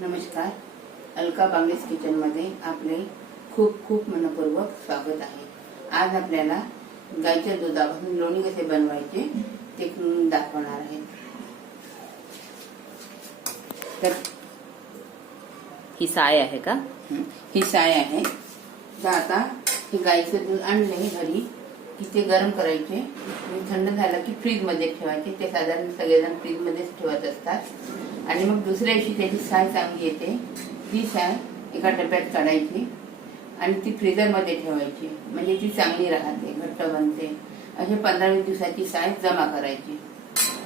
नमस्कार. अलका बांगेस किचनमध्ये आपले खूप खूप मनपूर्वक स्वागत आहे. आज आपल्याला गाईच्या दुधापासून लोणी कसे बनवायचे ते दाखवणार आहे. तर ही साय आहे का? ही? साय आहे. तर आता हे गाईचं दूध आणले घरी की ते गरम करायचे. आणि थंड झालं की फ्रीजमध्ये ठेवायचे. ते साधारण सगळेजण फ्रीजमध्येच ठेवत असतात. आणि मग दुसऱ्या दिवशी त्याची साय चांगली येते. ती साय एका डब्यात काढायची आणि ती फ्रीजरमध्ये ठेवायची. म्हणजे ती चांगली राहते घट्ट बनते. असे पंधरा वीस दिवसाची साय जमा करायची.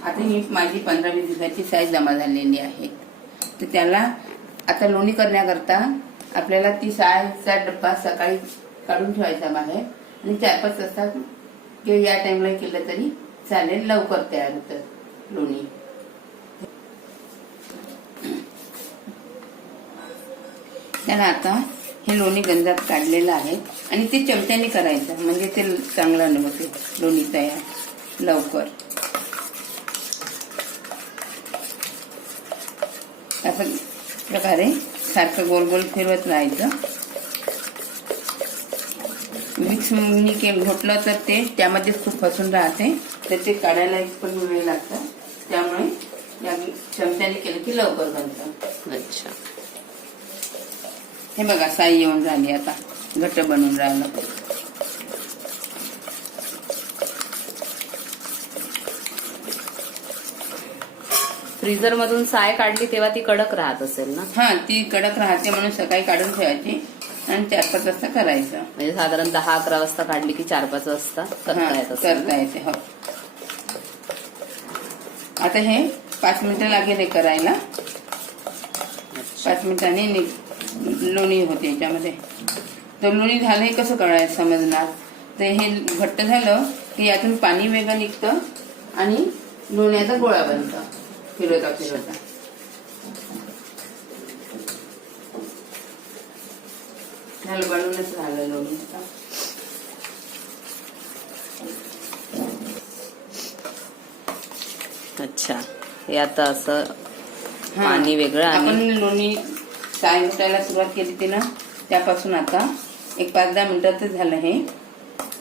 आता ही माझी पंधरा वीस दिवसाची साय जमा झालेली आहे. तर त्याला आता लोणी करण्याकरता आपल्याला ती सायचा डब्बा सकाळी काढून ठेवायचा बाहेर. आणि चार पाच वाजता किंवा या टाईमला केलं तरी चालेल लवकर तयार होतं लोणी. त्याला आता हे लोणी गंजात काढलेलं आहे. आणि ते चमच्याने करायचं. म्हणजे ते चांगलं नव्हते लोणी तयार. लवकर. असं प्रकारे सारखं गोल गोल फिरवत राहायचं. मिक्स मी के घोटलं तर ते त्यामध्येच खूप फसून राहते. तर ते काढायला एक पण वेळ लागतं. त्यामुळे या चमच्याने केलं की लवकर बनतं. अच्छा. हे बघा साई येऊन झाली आता. घट्ट बनून राहिलं. फ्रीजर मधून साय काढली तेव्हा ती कडक राहत असेल ना? हा ती कडक राहते म्हणून सकाळी काढून ठेवायची आणि चार पाच वाजता करायचं. म्हणजे साधारण दहा अकरा वाजता काढली की चार पाच वाजता करता येत करता येते हो. आता हे पाच मिनिटं लागेल हे करायला. पाच मिनिटांनी लोणी होते याच्यामध्ये. तर लोणी झालं हे कसं कळायचं समजणार? तर हे घट्ट झालं की यातून पाणी वेगळं निघतं आणि लोण्याचा गोळा बनतं. फिरवता फिरवता. झालं लोणी आता. अच्छा. हे आता असं. पाणी वेगळं आपण लोणी साय घोटायला सुरुवात केली ती ना त्यापासून आता एक पाच दहा मिनिटातच झालं हे.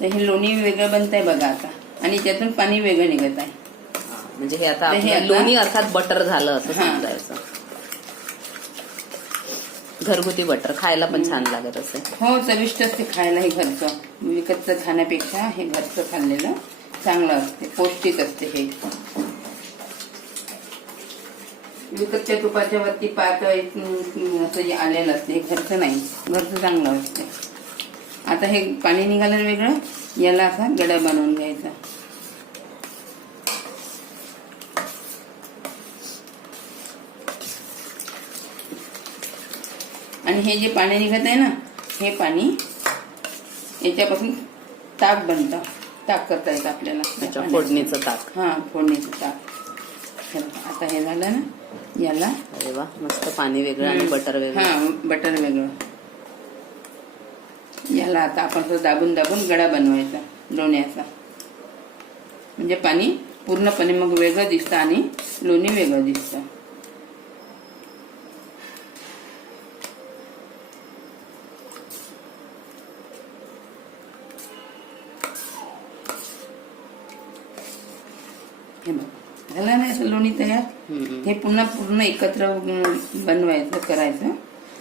तर हे लोणी वेगळं बनत आहे बघा आता. आणि त्यातून पाणी वेगळं निघत आहे. म्हणजे हे आता हे लोणी अर्थात बटर झालं असं. समजायचं. घरगुती बटर खायला पण छान लागत असेल. हो चविष्टच ते खायला हे घरचं. विकतचं खाण्यापेक्षा हे घरचं खाल्लेलं चांगलं असते पौष्टिक असते हे. विकतच्या तुपाच्या वरती पात असं जे आलेलं असते. घरचं नाही. घरचं चांगलं असते. आता हे पाणी निघालं वेगळं याला असा गडा बनवून घ्यायचा. आणि हे जे पाणी निघत आहे ना हे पाणी याच्यापासून ताक बनतं. ताक करता येतं आपल्याला. फोडणीचं ताक. हा फोडणीचं ताक. आता हे झालं ना याला. अरे वा मस्त पाणी वेगळं आणि बटर वेगळं. हा बटर वेगळं. याला आता आपण दाबून दाबून गडा बनवायचा लोण्याचा. म्हणजे पाणी पूर्णपणे मग वेगळं दिसतं आणि लोणी वेगळं दिसतं. हे बघ. झालं ना असं लोणी तयार. हे पुन्हा पूर्ण एकत्र बनवायचं करायचं.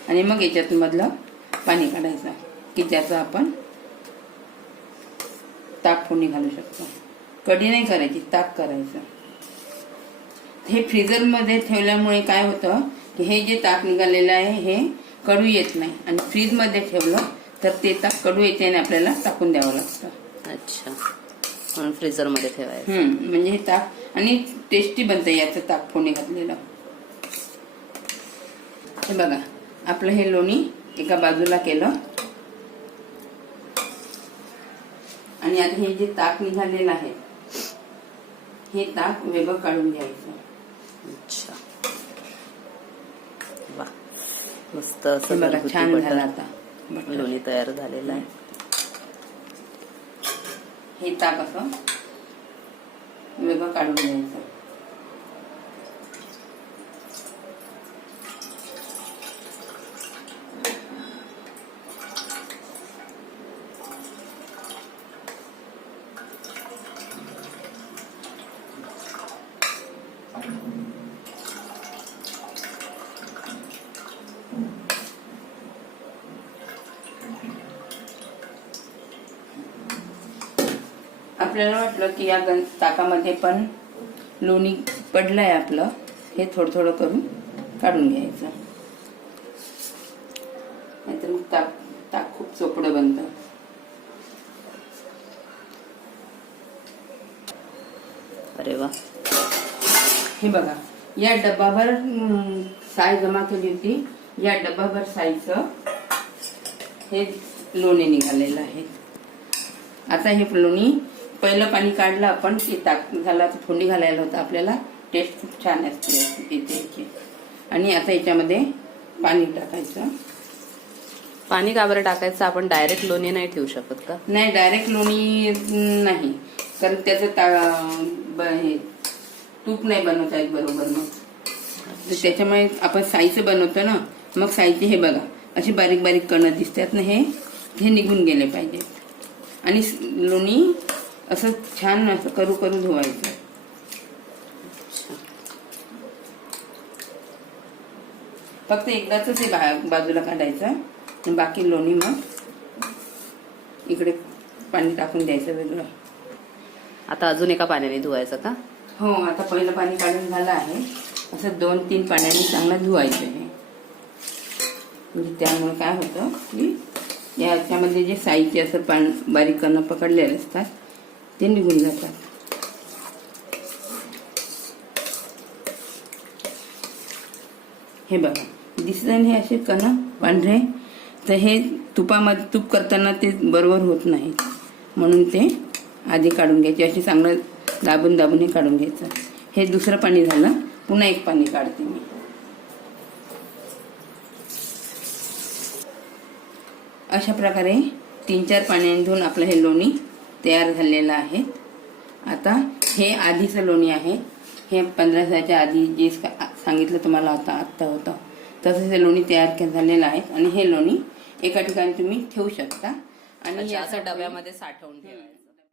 आणि मग याच्यात मधलं पाणी काढायचं की त्याचं आपण ताक फोडणी घालू शकतो. कढी नाही करायची ताक करायचं. हे फ्रीजरमध्ये ठेवल्यामुळे काय होतं की हे जे ताक निघालेलं आहे हे कडू येत नाही. आणि फ्रीजमध्ये ठेवलं तर ते ताक कडू येते आणि आपल्याला टाकून द्यावं लागतं. अच्छा. म्हणून फ्रीजरमध्ये ठेवायचं म्हणजे हे ताक आणि टेस्टी बनतं याचं ताक फोडणी घातलेलं. हे बघा आपलं हे लोणी एका बाजूला केलं. आणि आता हे जे ताक निघालेलं आहे हे ताक वेगळं काढून घ्यायचं. अच्छा. वा. मस्त असं बघा छान झालं आता. लोणी तयार झालेलं आहे. हे ताक असं वेगळं काढून घ्यायचं. आपल्याला वाटलं की या गं ताकामध्ये पण लोणी पडलंय आपलं. हे थोडं थोडं करून काढून घ्यायचं. नाहीतर मग ताक ताक खूप चोपडं बनतं. अरे वा. हे बघा या डब्बाभर साय जमा केली होती. या डब्बाभर साईचं हे लोणी निघालेलं आहे. आता हे लोणी पहिलं पाणी काढलं आपण ते ताक झाला तर फोंडी घालायला होतं आपल्याला. टेस्ट खूप छान असते याची- आणि आता याच्यामध्ये पाणी टाकायचं. पाणी का बरं टाकायचं? आपण डायरेक्ट लोणी नाही ठेवू शकत का? नाही डायरेक्ट लोणी नाही. कारण त्याचं ता- ब- हे तूप नाही बनवता येत बरोबर मग. तर त्याच्यामुळे आपण साईचं बनवतो ना. मग साईचे हे बघा. अशी बारीक बारीक कणं दिसतात ना हे. हे निघून गेले पाहिजेत. आणि लोणी असं छान असं करू करू धुवायचं. फक्त एकदाच हे बा- बाजूला काढायचं आणि बाकी लोणी मग इकडे पाणी टाकून द्यायचं वेगळं. आता अजून एका पाण्याने धुवायचं का? हो आता पहिलं पाणी काढून झालं आहे. असं दोन तीन पाण्याने चांगलं धुवायचं हे. म्हणजे त्यामुळे काय होतं की याच्यामध्ये जे साईचे असं पान बारीक कणं पकडलेले असतात ते निघून जातात. हे बघा दिसत हे असे कण पांढरे तर हे तुपामध्ये तूप करताना ते बरोबर होत नाही म्हणून ते आधी काढून घ्यायचे असे चांगलं दाबून दाबून हे काढून घ्यायचं. हे दुसरं पाणी झालं पुन्हा एक पाणी काढते मी. अशा प्रकारे तीन चार पाण्याने धुवून आपलं हे लोणी तयार झालेलं आहे. आता हे आधीचं लोणी आहे. हे पंधरा दिवसाच्या आधी जे सांगितलं तुम्हाला आता आत्ता होतं. तसं हे लोणी तयार के- झालेलं आहे आणि हे लोणी एका ठिकाणी तुम्ही ठेवू शकता. आणि याचा असं डब्यामध्ये साठवून ठेवायचं.